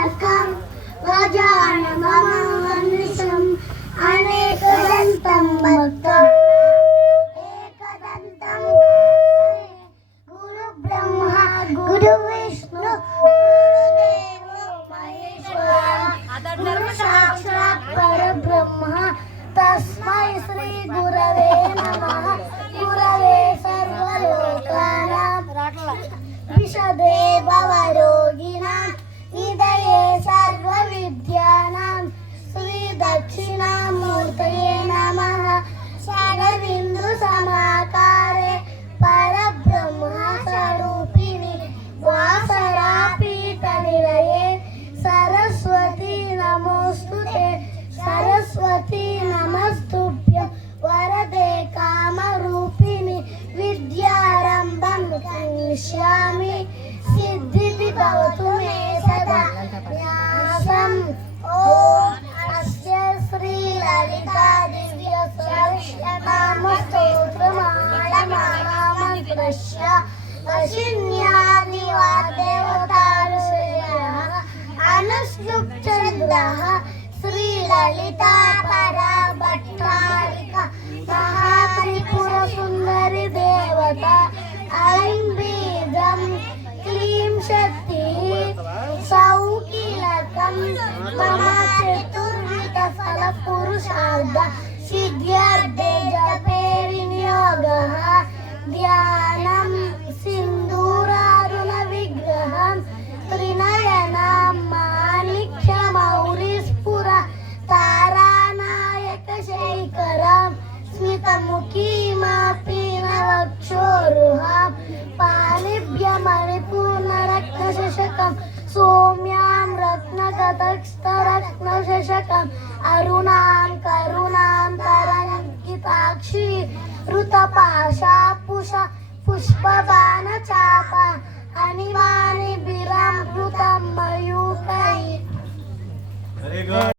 अर्कं गजाननमहर्निशम् अनेकदन्तं भक्तम् एकदन्तं गुरुब्रह्मा गुरुविष्णु गुरुदेवो महेश्वरः गुरुसाक्षात् परब्रह्म तस्मै श्री गुरवे नमः। गुरवे सर्वलोकानां विशदे भवरोगिणां निधये सर्वविद्यानां श्रीदक्षिणामूर्तये नमः। शरदिन्दुसमाकारे परब्रह्मस्वरूपिणि वासरापीठनिलये सरस्वती नमोस्तुते। सरस्वती नमस्तुभ्यं वरदे कामरूपिणि विद्यारम्भं करिष्यामि सिद्धिः भवतु मे सदा। न्यासम् ॐ अस्य श्रीललिता दिव्यसहस्रनामस्तोत्रमालामहामन्त्रस्य वशिन्यादिवादेवतारुषयः अनुष्टुप्छन्दः श्रीललिता पराभट्टारिका महात्रिपुरसुन्दरी देवता ऐं बीजं क्लीं शक्तिः सौकीलकं मम चतुर्विधफलपुरुषार्थ सिद्ध्यर्थे जपे विनियोगः। ध्यानं सिन्दूरारुणविग्रहं त्रिनयनं माणिक्यमौलिस्फुर तारानायकशेखरं स्मितमुखीमापीनवक्षोरुहां पाणिभ्यमणिपूर्णरत्नशशकं सौम्यां रत्नतटस्थरत्नशशकम् अरुणां करुणां तरङ्गिताक्षी ऋतपाशापुषा पुष्पबाणचापा अनिमानिभिरां मयूकैः।